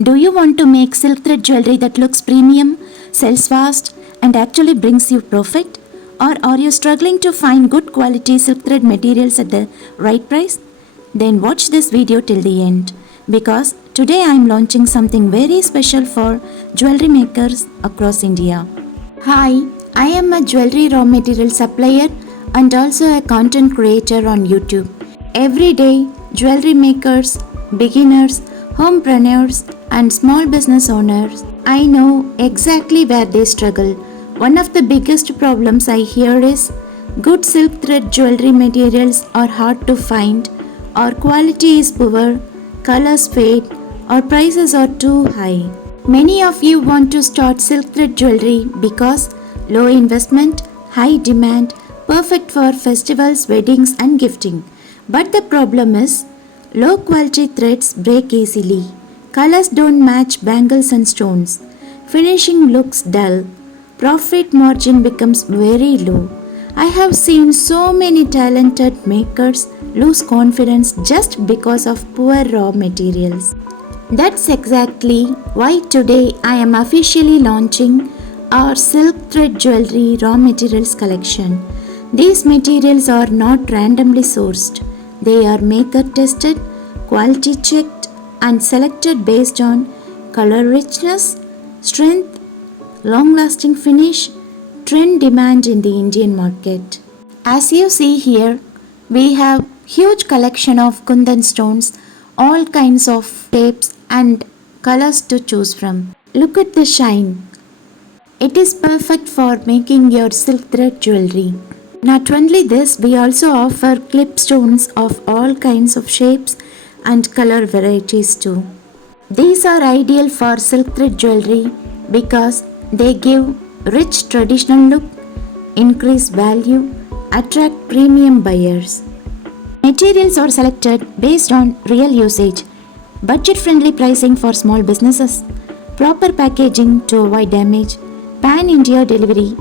Do you want to make silk thread jewelry that looks premium, sells fast, and actually brings you profit? Or are you struggling to find good quality silk thread materials at the right price? Then watch this video till the end, because today I am launching something very special for jewelry makers across India. Hi, I am a jewelry raw material supplier and also a content creator on YouTube. Every day, jewelry makers, beginners, homepreneurs, and small business owners, I know exactly where they struggle. One of the biggest problems I hear is good silk thread jewelry materials are hard to find, or quality is poor, colors fade, or prices are too high. Many of you want to start silk thread jewelry because low investment, high demand, perfect for festivals, weddings, and gifting. But the problem is, low quality threads break easily. Colors don't match bangles and stones. Finishing looks dull. Profit margin becomes very low. I have seen so many talented makers lose confidence just because of poor raw materials. That's exactly why today I am officially launching our silk thread jewelry raw materials collection. These materials are not randomly sourced. They are maker tested, quality checked, and selected based on color richness, strength, long-lasting finish, trend demand in the Indian market. As you see here, we have huge collection of Kundan stones, all kinds of shapes and colors to choose from. Look at the shine. It is perfect for making your silk thread jewelry. Not only this, we also offer clip stones of all kinds of shapes and color varieties too. These are ideal for silk thread jewelry because they give rich traditional look, increase value, attract premium buyers. Materials are selected based on real usage, budget-friendly pricing for small businesses, proper packaging to avoid damage, pan-India delivery,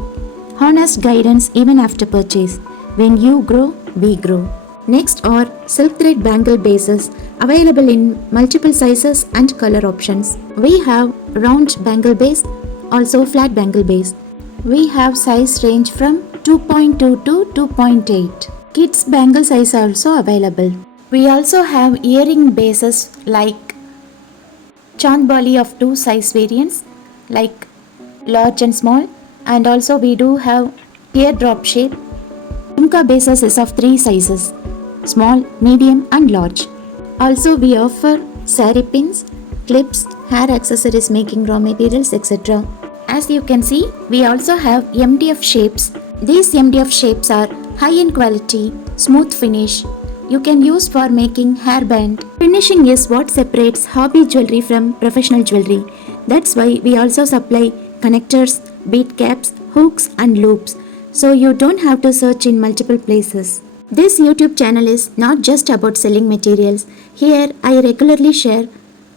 honest guidance even after purchase. When you grow, we grow. Next are silk thread bangle bases available in multiple sizes and color options. We have round bangle base, also flat bangle base. We have size range from 2.2 to 2.8. Kids bangle size also available. We also have earring bases like chandbali of two size variants like large and small, and also we do have teardrop shape. Jhumka bases is of three sizes: small, medium, and large. Also, we offer sari pins, clips, hair accessories making raw materials, etc. As you can see, we also have MDF shapes. These MDF shapes are high in quality, smooth finish. You can use for making hairband. Finishing is what separates hobby jewelry from professional jewelry. That's why we also supply connectors, bead caps, hooks, and loops, so you don't have to search in multiple places. This YouTube channel is not just about selling materials. Here I regularly share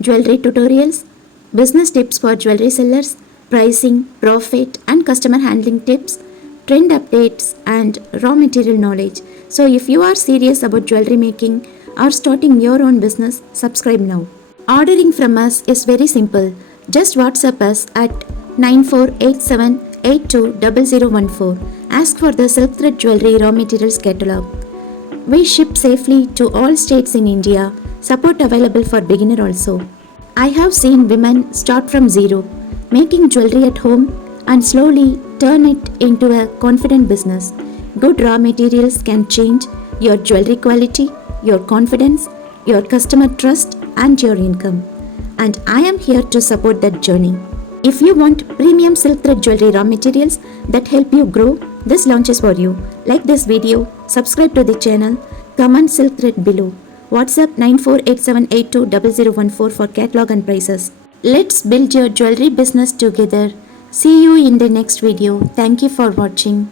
jewelry tutorials, business tips for jewelry sellers, pricing, profit, and customer handling tips, trend updates, and raw material knowledge. So if you are serious about jewelry making or starting your own business, subscribe now. Ordering from us is very simple. Just WhatsApp us at 9487820014. Ask for the silk thread jewelry raw materials catalog. We ship safely to all states in India. Support available for beginner also. I have seen women start from zero, making jewelry at home and slowly turn it into a confident business. Good raw materials can change your jewelry quality, your confidence, your customer trust, and your income. And I am here to support that journey. If you want premium silk thread jewelry raw materials that help you grow, this launch is for you. Like this video, subscribe to the channel, comment silk thread below. WhatsApp 9487820014 for catalog and prices. Let's build your jewelry business together. See you in the next video. Thank you for watching.